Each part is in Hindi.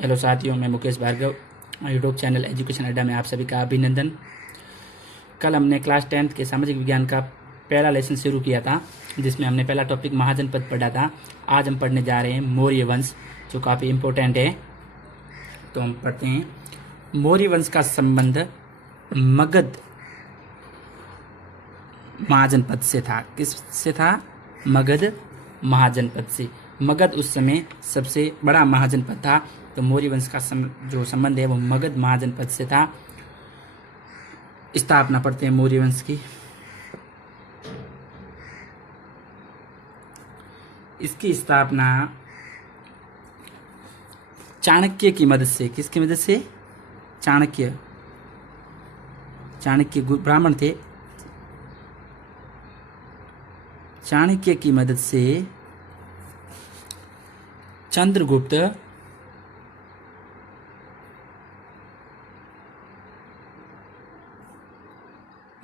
हेलो साथियों, मैं Mukesh Bhargava. YouTube channel education Adda में आप सभी का अभिनंदन। कल हमने क्लास 10th के सामाजिक विज्ञान का पहला लेसन शुरू किया था, जिसमें हमने पहला टॉपिक महाजनपद पढ़ा था। आज हम पढ़ने जा रहे हैं मौर्य वंश, जो काफ़ी इम्पोर्टेंट है। तो हम पढ़ते हैं। मौर्य वंश का संबंध मगध महाजनपद से था। किससे था? मगध महाजनपद से। मगध उस समय सबसे बड़ा महाजनपद था, तो मौर्य वंश का जो संबंध है वो मगध महाजनपद से था। स्थापना पढ़ते हैं मौर्य वंश की। इसकी स्थापना चाणक्य की मदद से। किसकी मदद से? चाणक्य ब्राह्मण थे। चाणक्य की मदद से चंद्रगुप्त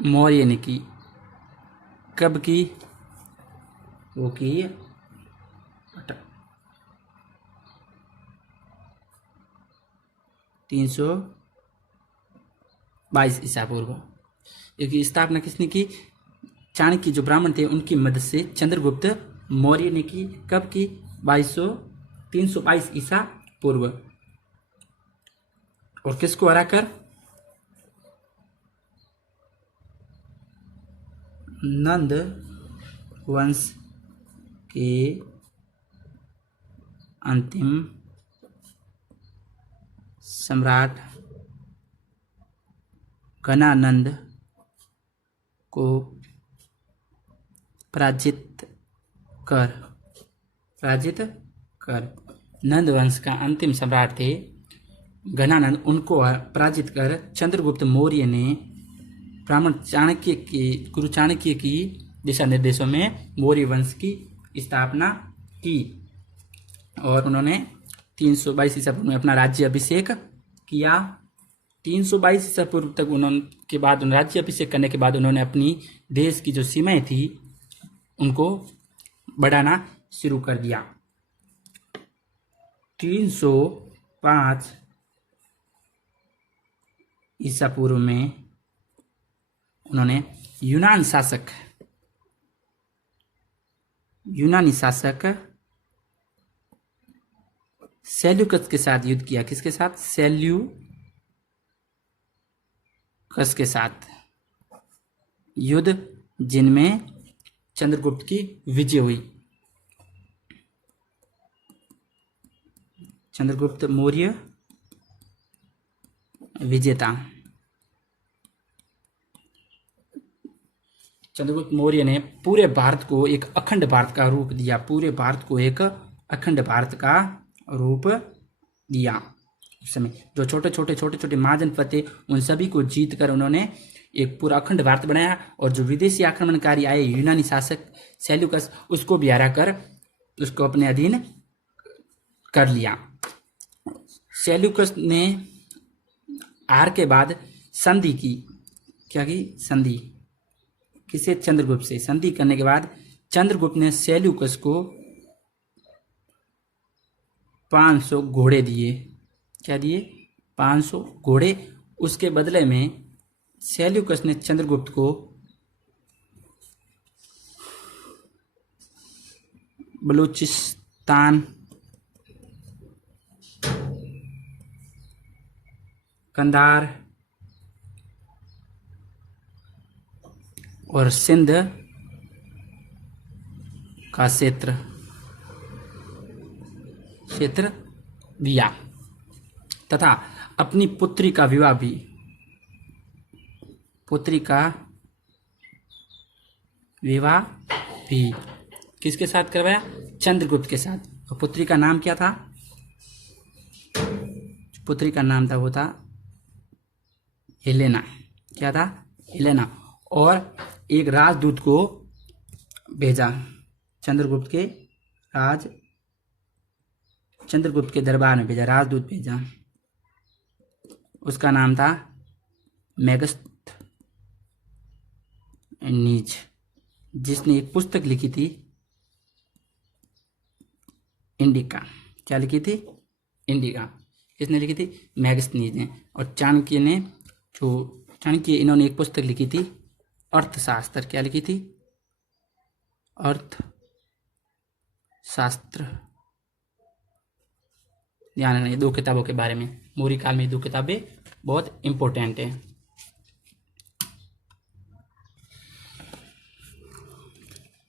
मौर्य ने की। कब की? वो की 322 ईसा पूर्व। इसकी स्थापना किसने की? चाणक्य जो ब्राह्मण थे उनकी मदद से चंद्रगुप्त मौर्य ने की। कब की? 322 ईसा पूर्व। और किसको हराकर? नंद वंश के अंतिम सम्राट घनानंद को पराजित कर नंद वंश का अंतिम सम्राट थे घनानंद, उनको पराजित कर चंद्रगुप्त मौर्य ने ब्राह्मण गुरु चाणक्य की दिशा निर्देशों में मौर्य वंश की स्थापना की। और उन्होंने 322 ईसा पूर्व में अपना राज्य अभिषेक किया। 322 ईसा पूर्व तक राज्य अभिषेक करने के बाद उन्होंने अपनी देश की जो सीमाएं थी उनको बढ़ाना शुरू कर दिया। 305 ईसा पूर्व में उन्होंने यूनानी शासक सेल्यूकस के साथ युद्ध किया। किसके साथ? सेल्यूकस के साथ युद्ध, जिनमें चंद्रगुप्त की विजय हुई। चंद्रगुप्त मौर्य विजेता। चंद्रगुप्त मौर्य ने पूरे भारत को एक अखंड भारत का रूप दिया। उस समय जो छोटे महाजनपद थे उन सभी को जीत कर उन्होंने एक पूरा अखंड भारत बनाया। और जो विदेशी आक्रमणकारी आए यूनानी शासक सेल्यूकस, उसको भी हरा कर उसको अपने अधीन कर लिया। सेल्यूकस ने हार के बाद संधि की। क्या की? संधि। किसे? चंद्रगुप्त से। संधि करने के बाद चंद्रगुप्त ने सेल्यूकस को 500 घोड़े दिए। क्या दिए? 500 घोड़े। उसके बदले में सेल्यूकस ने चंद्रगुप्त को बलूचिस्तान, कंधार और सिंध का क्षेत्र दिया तथा अपनी पुत्री का विवाह भी किसके साथ करवाया? चंद्रगुप्त के साथ। और पुत्री का नाम क्या था? पुत्री का नाम था वो था हेलेना। क्या था? हेलेना। और एक राजदूत को भेजा। चंद्रगुप्त के दरबार में भेजा, राजदूत भेजा। उसका नाम था मेगस्थनीज, जिसने एक पुस्तक लिखी थी इंडिका। क्या लिखी थी? इंडिका। किसने लिखी थी? मैगस्थनीज ने। और चाणक्य ने, जो चाणक्य, इन्होंने एक पुस्तक लिखी थी अर्थशास्त्र। क्या लिखी थी? अर्थशास्त्र। ध्यान रखना ये 2 किताबों के बारे में। मौर्य काल में ये 2 किताबें बहुत इंपॉर्टेंट है।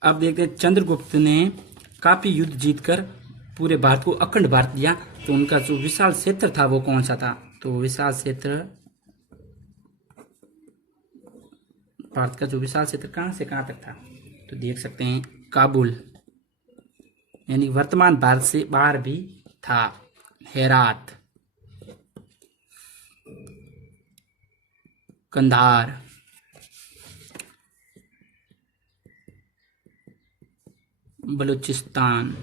अब देखते हैं, चंद्रगुप्त ने काफी युद्ध जीतकर पूरे भारत को अखंड भारत दिया, तो उनका जो विशाल क्षेत्र था वो कौन सा था? तो विशाल क्षेत्र, भारत का जो विशाल क्षेत्र कहां से कहां तक था? तो देख सकते हैं, काबुल, यानी वर्तमान भारत से बाहर भी था। हेरात, कंधार, बलूचिस्तान,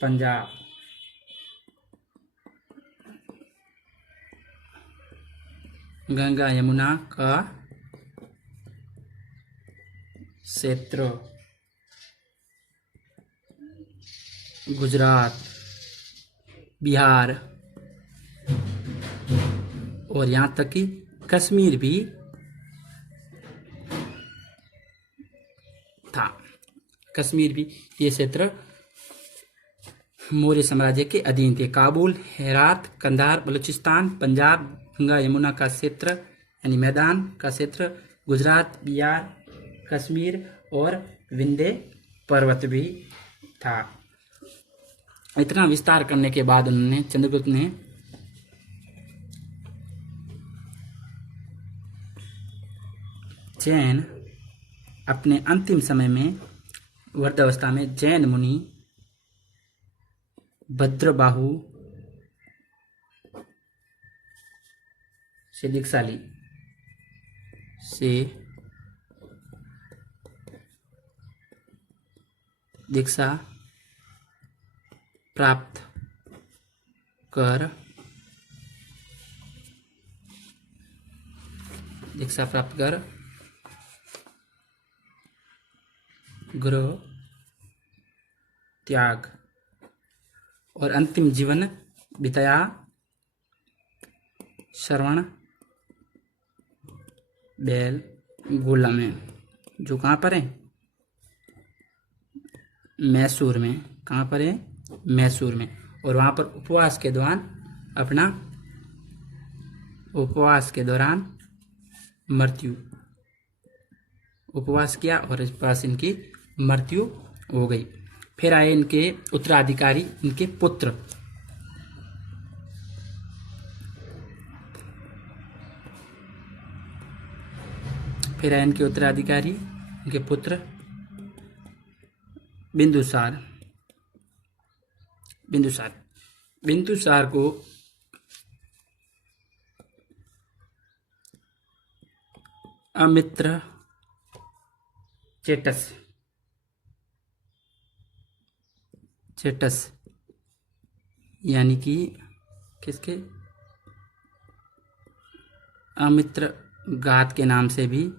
पंजाब, गंगा यमुना का क्षेत्र, गुजरात, बिहार, और यहाँ तक कि कश्मीर भी था। कश्मीर भी, ये क्षेत्र मौर्य साम्राज्य के अधीन थे। काबुल, हेरात, कंधार, बलूचिस्तान, पंजाब, गंगा यमुना का क्षेत्र यानी मैदान का क्षेत्र, गुजरात, बिहार, कश्मीर और विंध्य पर्वत भी था। इतना विस्तार करने के बाद उन्होंने, चंद्रगुप्त ने, जैन, अपने अंतिम समय में वृद्धावस्था में जैन मुनि भद्रबाहु से दीक्षा ली, से दीक्षा प्राप्त कर गृह त्याग और अंतिम जीवन बिताया श्रवण बेलगोला में, जो कहाँ पर है? मैसूर में। कहाँ पर है? मैसूर में। और वहाँ पर उपवास के दौरान उपवास किया और इस पास इनकी मृत्यु हो गई। फिर आए इनके उत्तराधिकारी, इनके पुत्र। इनके पुत्र बिंदुसार को अमित्र चेटस यानी कि किसके? अमित्र घात के नाम से भी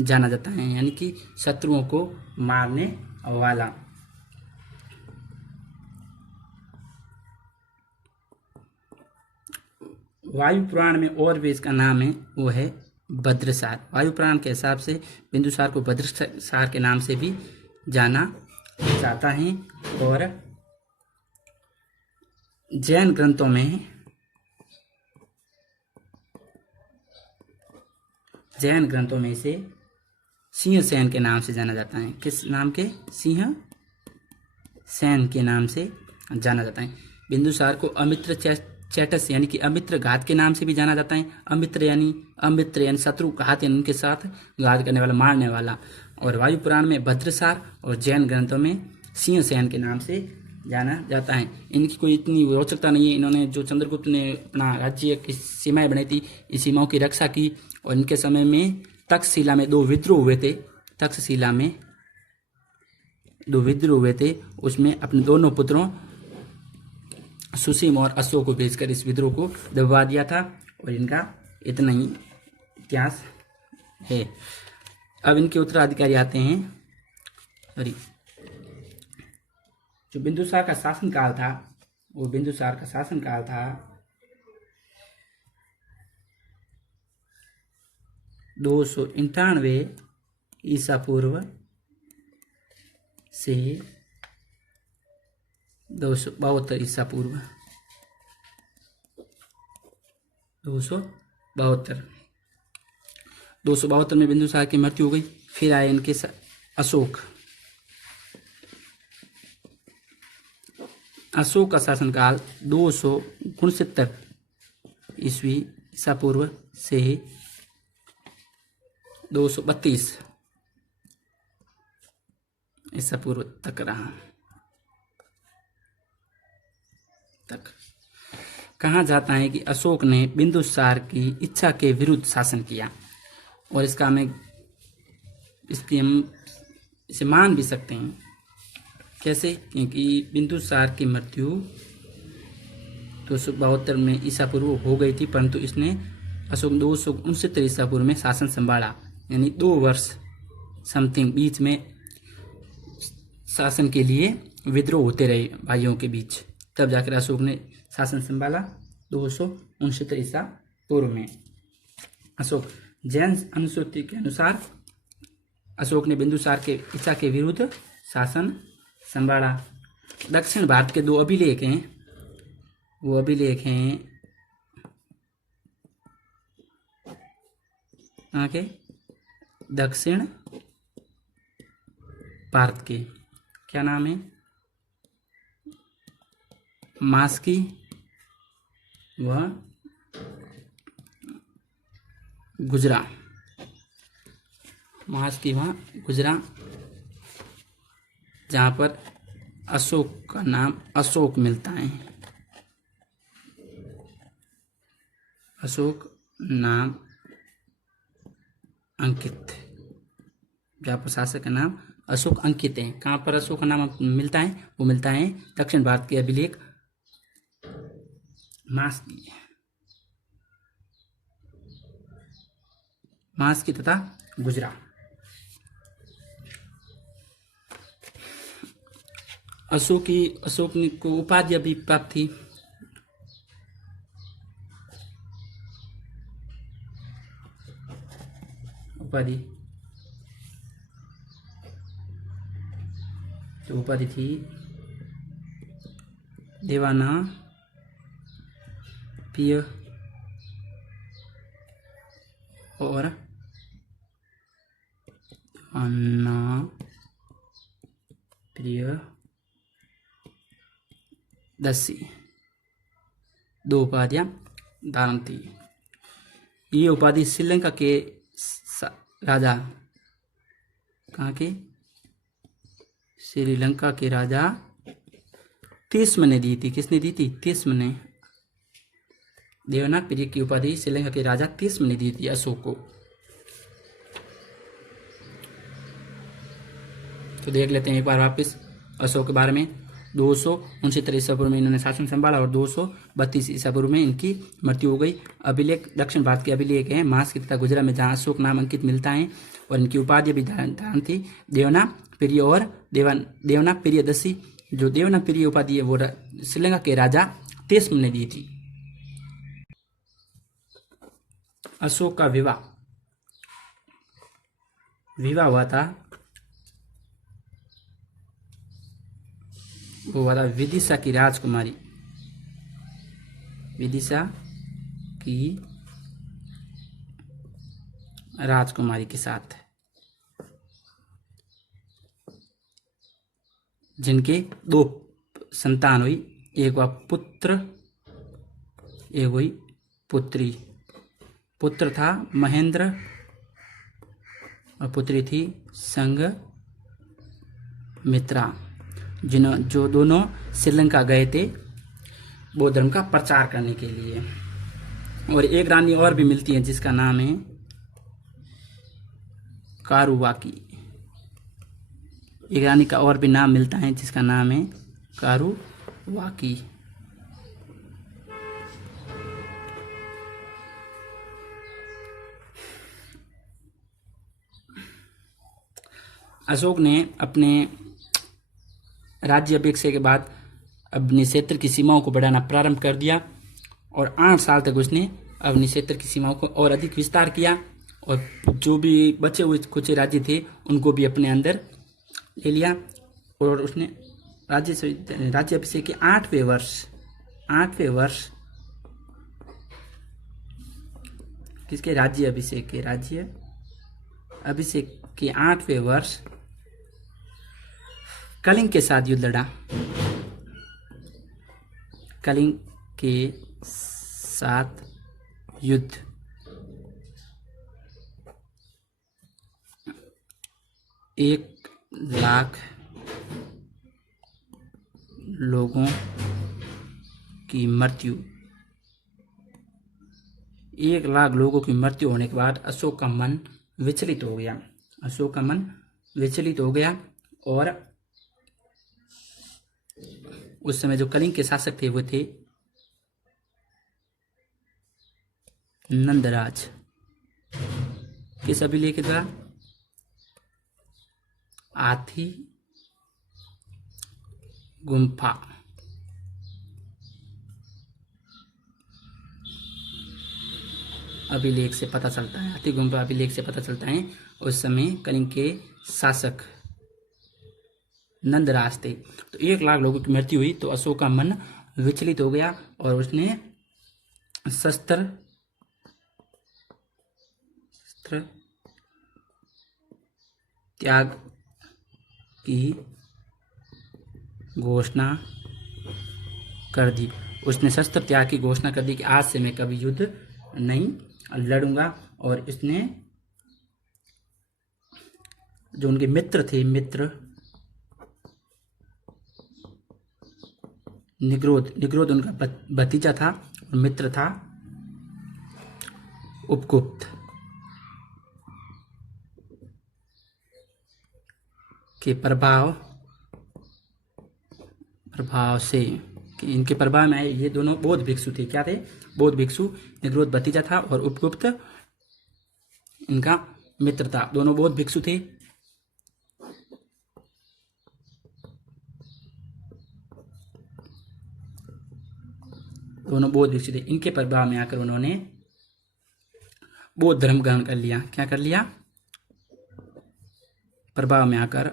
जाना जाता है, यानी कि शत्रुओं को मारने वाला। वायु पुराण में और भी इसका नाम है, वो है भद्रसार। वायु पुराण के हिसाब से बिंदुसार को भद्रसार के नाम से भी जाना जाता है। और जैन ग्रंथों में इसे सिंहसेन के नाम से जाना जाता है। किस नाम के? सिंहसेन के नाम से जाना जाता है। बिंदुसार को अमित्र चेटस यानी कि अमित्र घात के नाम से भी जाना जाता है। अमित्र यानी शत्रु, घात यानी उनके साथ घात करने वाला, मारने वाला। और वायु पुराण में भद्रसार और जैन ग्रंथों में सिंहसेन के नाम से जाना जाता है। इनकी कोई इतनी रोचकता नहीं है। इन्होंने, जो चंद्रगुप्त ने अपना राज्य की सीमाएं बनाई थी, इस सीमाओं की रक्षा की। और इनके समय में तक्षशिला में 2 विद्रोह हुए थे। उसमें अपने दोनों पुत्रों सुसीम और अशोक को भेजकर इस विद्रोह को दबा दिया था। और इनका इतना ही इतिहास है। अब इनके उत्तराधिकारी आते हैं। सॉरी, जो बिंदुसार का शासनकाल था, वो बिंदुसार का शासनकाल था 298 ईसा पूर्व से 272 ईसा पूर्व। 272 में बिंदुसार की मृत्यु हो गई। फिर आए इनके अशोक। अशोक का शासनकाल 269 ईस्वी ईसा पूर्व से 232 ईसा पूर्व तक रहा। कहा जाता है कि अशोक ने बिंदुसार की इच्छा के विरुद्ध शासन किया, और इसका हम इसे मान भी सकते हैं। कैसे? क्योंकि बिंदुसार की मृत्यु 272 में ईसा पूर्व हो गई थी, परंतु इसने अशोक 269 ईसा पूर्व में शासन संभाला, यानी 2 वर्ष समथिंग बीच में शासन के लिए विद्रोह होते रहे भाइयों के बीच, तब जाकर अशोक ने शासन संभाला 269 ईसा पूर्व में। अशोक जैन अनुश्रुति के अनुसार अशोक ने बिंदुसार के इच्छा के विरुद्ध शासन संभाला। दक्षिण भारत के 2 अभिलेख हैं। वो अभिलेख हैं आगे दक्षिण भारत के, क्या नाम है? मास्की व गुजरा। मास्की व गुजरा, जहाँ पर अशोक का नाम अशोक मिलता है। अशोक नाम अंकित, जहाँ पर शासक का नाम अशोक अंकित है। कहाँ पर अशोक का नाम मिलता है? वो मिलता है दक्षिण भारत के अभिलेख मास्की तथा गुजरा। अशोक को उपाधि अभी प्राप्त थी। उपाधि थी देवाना प्रिय और अन्ना प्रिय दसी, 2 उपाधियां धारण थी। ये उपाधि श्रीलंका के राजा, कहाँ के? श्रीलंका के राजा तिस्म ने दी थी। किसने दी थी? तिस्म ने। देवनाग प्रिय की उपाधि श्रीलंका के राजा तिस्म ने दी थी अशोक को। तो देख लेते हैं एक बार वापस अशोक के बारे में। 269 ईसा पूर्व में इन्होंने शासन संभाला और 232 ईसा पूर्व में इनकी मृत्यु हो गई। अभिलेख दक्षिण भारत के अभिलेख हैं मास्की तथा गुजरा में, जहाँ अशोक नाम अंकित मिलता है, और इनकी उपाधि भी धारण थी देवना प्रिय और देवना प्रिय दसी। जो देवना प्रिय उपाधि है वो श्रीलंका के राजा तिस्म ने दी थी। अशोक का विवाह हुआ था, वो हुआ था विदिशा की राजकुमारी, विदिशा की राजकुमारी के साथ, जिनके 2 संतान हुई। एक हुआ पुत्र, एक हुई पुत्री। पुत्र था महेंद्र और पुत्री थी संघमित्रा, जो दोनों श्रीलंका गए थे बौद्ध धर्म का प्रचार करने के लिए। और एक रानी और भी मिलती है जिसका नाम है कारुवाकी। एक रानी का और भी नाम मिलता है जिसका नाम है कारुवाकी। अशोक ने अपने राज्य अभिषेक के बाद अपने क्षेत्र की सीमाओं को बढ़ाना प्रारंभ कर दिया और 8 साल तक उसने अपने क्षेत्र की सीमाओं को और अधिक विस्तार किया और जो भी बचे हुए कुछ राज्य थे उनको भी अपने अंदर ले लिया। और उसने राज्य अभिषेक के 8वें वर्ष किसके राज्य अभिषेक के 8वें वर्ष कलिंग के साथ युद्ध लड़ा। कलिंग के साथ युद्ध 1,00,000 लोगों की मृत्यु 1,00,000 लोगों की मृत्यु होने के बाद अशोक का मन विचलित हो गया और उस समय जो कलिंग के शासक थे वो थे नंदराज। किस अभिलेख के द्वारा? आथी गुम्फा अभिलेख से पता चलता है। हाथी गुम्फा अभिलेख से पता चलता है उस समय कलिंग के शासक नंदराज थे। तो 1,00,000 लोगों की मृत्यु हुई तो अशोक का मन विचलित हो गया और उसने शस्त्र त्याग की घोषणा कर दी। उसने शस्त्र त्याग की घोषणा कर दी कि आज से मैं कभी युद्ध नहीं लड़ूंगा। और इसने जो उनके मित्र थे, निग्रोध उनका भतीजा था और मित्र था उपगुप्त के प्रभाव से कि इनके प्रभाव में आए। ये दोनों बौद्ध भिक्षु थे। क्या थे? बौद्ध भिक्षु। निग्रोध भतीजा था और उपगुप्त इनका मित्र था। दोनों बौद्ध भिक्षु थे। इनके प्रभाव में आकर उन्होंने बौद्ध धर्म ग्रहण कर लिया। क्या कर लिया? प्रभाव में आकर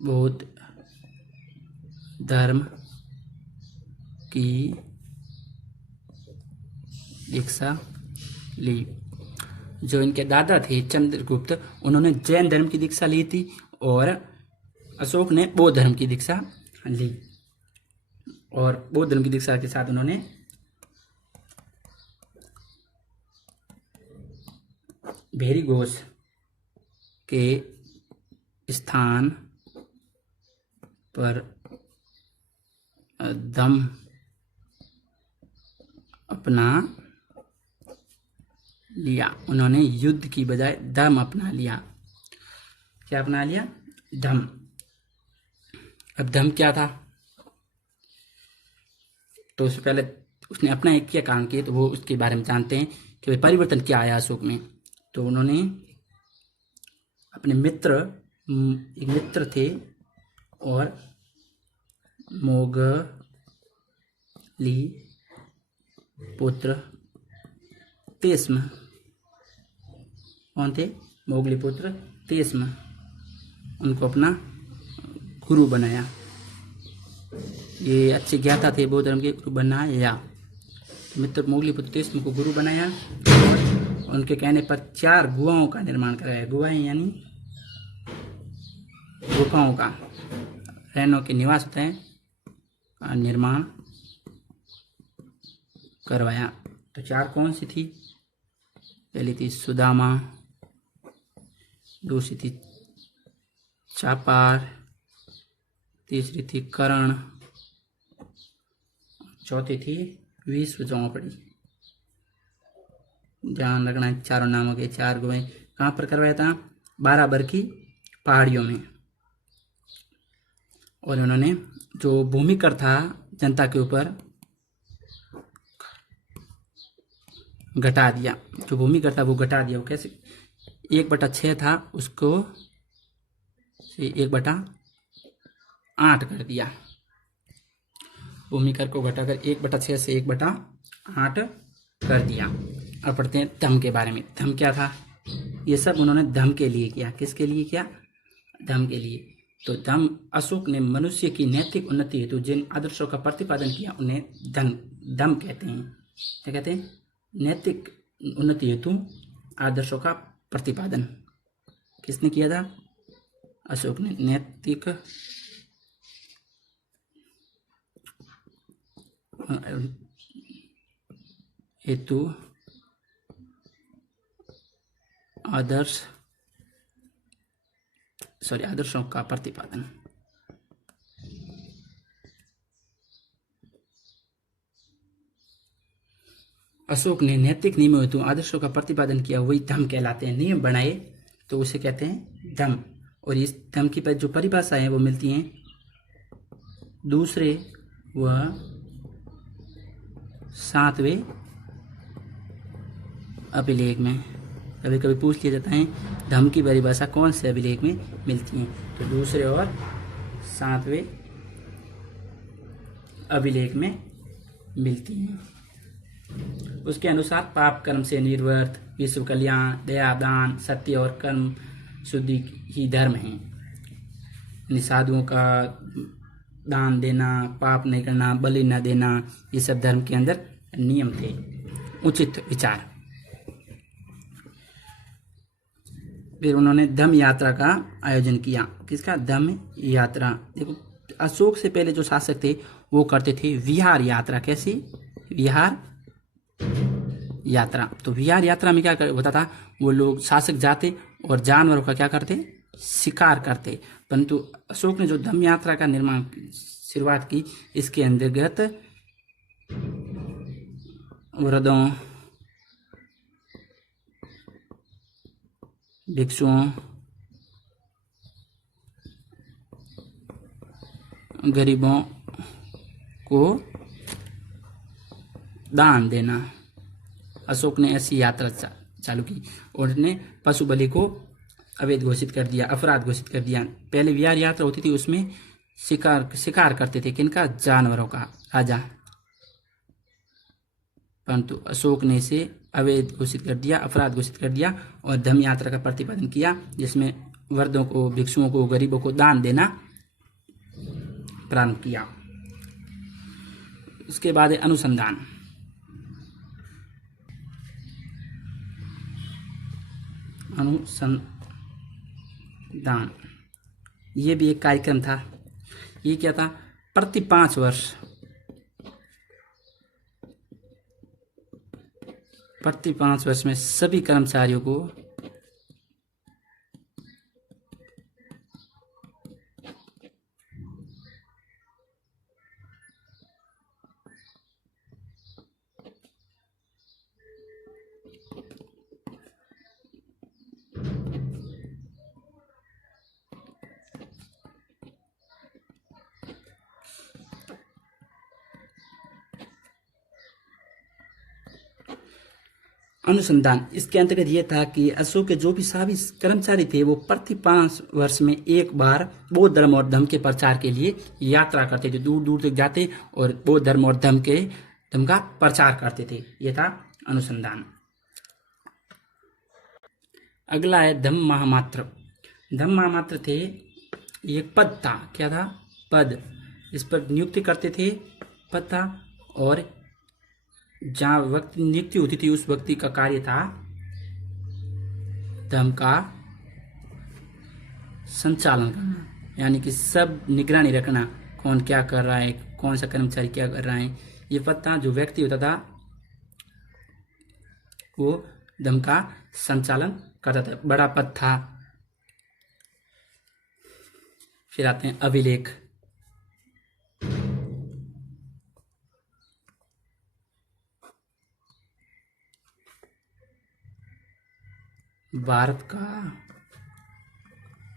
बौद्ध धर्म की दीक्षा ली। जो इनके दादा थे चंद्रगुप्त, उन्होंने जैन धर्म की दीक्षा ली थी और अशोक ने बौद्ध धर्म की दीक्षा ली। और बौद्ध धर्म की दीक्षा के साथ उन्होंने भेरी घोष के स्थान पर दम अपना लिया। उन्होंने युद्ध की बजाय दम अपना लिया। क्या अपना लिया? दम। अब दम क्या था? तो उससे पहले उसने अपना एक क्या काम किए तो वो उसके बारे में जानते हैं कि भाई परिवर्तन क्या आया अशोक में। तो उन्होंने अपने एक मित्र थे और मोगली पुत्र तेस्म। कौन थे? मोगली पुत्र तेस्म। उनको अपना गुरु बनाया। ये अच्छे ज्ञाता थे बौद्ध धर्म के। गुरु बनाया। मित्र मोगली पुत्र तेस्म को गुरु बनाया। उनके कहने पर 4 गुफाओं का निर्माण कराया। गुफाएं यानी गुफाओं का, रहनों के निवास होता है, निर्माण करवाया। तो 4 कौन सी थी? पहली थी सुदामा, दूसरी थी चापार, तीसरी थी करण, चौथी थी विश्व चौपड़ी। ध्यान रखना है चारों नामों के 4 गुफाएं कहाँ पर करवाया था? बाराबर की पहाड़ियों में। और उन्होंने जो भूमि कर था जनता के ऊपर घटा दिया। जो भूमि कर था वो घटा दिया। वो कैसे? 1/6 था उसको 1/8 कर दिया। भूमि कर को घटाकर 1/6 से 1/8 कर दिया। अब पढ़ते हैं धम के बारे में। धम क्या था? ये सब उन्होंने धम के लिए किया। किसके लिए किया? धम के लिए। तो धम, अशोक ने मनुष्य की नैतिक उन्नति हेतु जिन आदर्शों का प्रतिपादन किया उन्हें धम कहते हैं। क्या कहते हैं? नैतिक उन्नति हेतु आदर्शों का प्रतिपादन किसने किया था? अशोक ने। नैतिक हेतु आदर्शों का प्रतिपादन। अशोक ने नैतिक नियमों हेतु आदर्शों का प्रतिपादन किया, वही धम कहलाते हैं। नियम बनाए तो उसे कहते हैं धम। और इस धम की जो परिभाषा है वो मिलती हैं दूसरे व 7वें अभिलेख में। कभी कभी पूछ लिया जाता है धम की परिभाषा कौन से अभिलेख में मिलती है, तो दूसरे और 7वें अभिलेख में मिलती हैं। उसके अनुसार पाप कर्म से निर्वर्त, विश्व कल्याण, दया, दान, सत्य और कर्म शुद्धि ही धर्म है। साधुओं का दान देना, पाप नहीं करना, बलि न देना, ये सब धर्म के अंदर नियम थे। उचित विचार। फिर उन्होंने धम्म यात्रा का आयोजन किया। किसका? धम्म यात्रा। देखो, अशोक से पहले जो शासक थे वो करते थे विहार यात्रा। कैसी? विहार यात्रा। तो विहार यात्रा में क्या होता था? वो लोग, शासक जाते और जानवरों का क्या करते? शिकार करते। परंतु अशोक ने जो धम्म यात्रा का निर्माण शुरुआत की, इसके अंतर्गत वृद्धों, भिक्षुओं, गरीबों को दान देना। अशोक ने ऐसी यात्रा चालू की और उन्होंने पशु बलि को अवैध घोषित कर दिया, अपराध घोषित कर दिया। पहले विहार यात्रा होती थी, उसमें शिकार करते थे। किनका? जानवरों का, राजा। परंतु अशोक ने इसे अवैध घोषित कर दिया, अपराध घोषित कर दिया और धम्म यात्रा का प्रतिपादन किया, जिसमें वृद्धों को, भिक्षुओं को, गरीबों को दान देना प्रारंभ किया। उसके बाद अनुसंधान। ये भी एक कार्यक्रम था। ये क्या था? प्रति 5 वर्ष में सभी कर्मचारियों को अनुसंधान। इसके अंतर्गत यह था कि अशोक के जो भी सभी कर्मचारी थे वो प्रति 5 वर्ष में एक बार बौद्ध धर्म और धम्म के प्रचार के लिए यात्रा करते थे। दूर दूर तक जाते और बौद्ध धर्म और धम्म का प्रचार करते थे। यह था अनुसंधान। अगला है धम्म महामात्र। धम्म महामात्र थे, एक पद था। क्या था? पद। इस पर नियुक्ति करते थे, पद था। और जहाँ व्यक्ति नियुक्ति होती थी उस व्यक्ति का कार्य था धम्म का संचालन करना, यानी कि सब निगरानी रखना, कौन क्या कर रहा है, कौन सा कर्मचारी क्या कर रहा है। ये पद था। जो व्यक्ति होता था वो धम्म का संचालन करता था, बड़ा पद था। फिर आते हैं अभिलेख। भारत का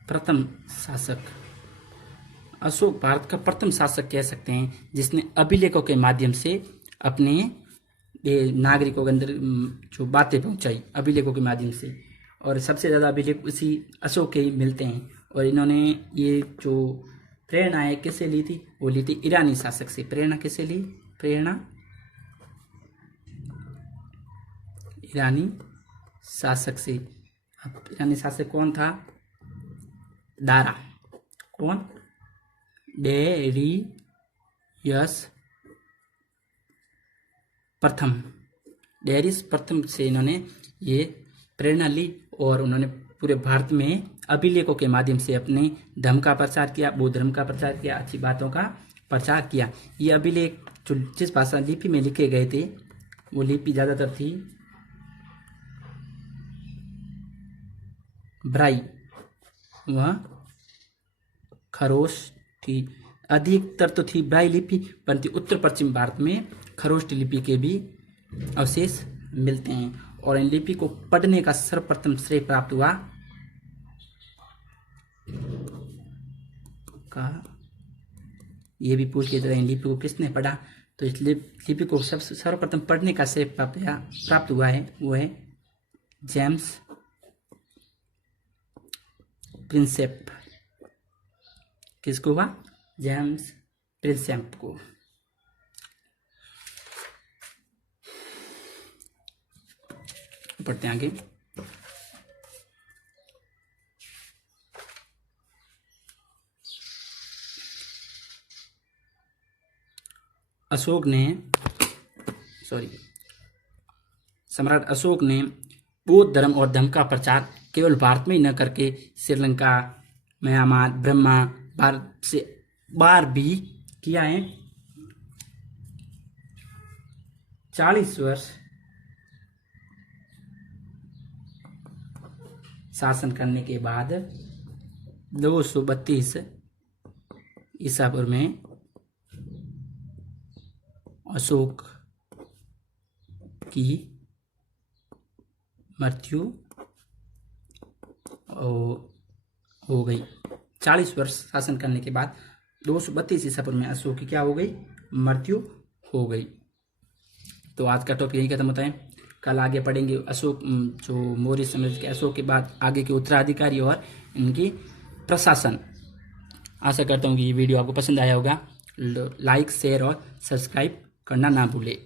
प्रथम शासक अशोक भारत का प्रथम शासक कह सकते हैं, जिसने अभिलेखों के माध्यम से अपने नागरिकों के अंदर जो बातें पहुंचाई, अभिलेखों के माध्यम से। और सबसे ज़्यादा अभिलेख उसी अशोक के ही मिलते हैं। और इन्होंने ये जो प्रेरणा है किससे ली थी, वो ली थी ईरानी शासक से। प्रेरणा किससे ली, प्रेरणा ईरानी शासक से। अब ईरानी शासक कौन था, दारा, कौन, डेरियस प्रथम, डेरियस प्रथम से इन्होंने ये प्रेरणा ली और उन्होंने पूरे भारत में अभिलेखों के माध्यम से अपने धर्म का प्रचार किया, बौद्ध धर्म का प्रचार किया, अच्छी बातों का प्रचार किया। ये अभिलेख जो जिस भाषा लिपि में लिखे गए थे वो लिपि ज़्यादातर थी ब्राई, वह खरोष्ट थी, अधिकतर तो थी ब्राई लिपि, परंतु उत्तर पश्चिम भारत में खरोष्ट लिपि के भी अवशेष मिलते हैं। और इन लिपि को पढ़ने का सर्वप्रथम श्रेय प्राप्त हुआ का, ये भी पूछ लिया इन लिपि को किसने पढ़ा, तो इस लिपि को सर्वप्रथम पढ़ने का श्रेय प्राप्त हुआ है, वो है जेम्स प्रिंसेप। किसको हुआ, जेम्स प्रिंसेप को। पढ़ते हैं आगे। सम्राट अशोक ने बौद्ध धर्म और धर्म का प्रचार केवल भारत में ही न करके श्रीलंका, म्यांमार, बर्मा, भारत से बाहर भी किया है। 40 वर्ष शासन करने के बाद 232 ईसा पूर्व में अशोक की मृत्यु हो गई। 40 वर्ष शासन करने के बाद 232 ईसा पूर्व में अशोक की क्या हो गई, मृत्यु हो गई। तो आज का टॉपिक यही खत्म होता है। कल आगे पढ़ेंगे अशोक, जो मौर्य साम्राज्य के अशोक के बाद आगे के उत्तराधिकारी और इनकी प्रशासन। आशा करता हूँ कि ये वीडियो आपको पसंद आया होगा। लाइक, शेयर और सब्सक्राइब करना ना भूलें।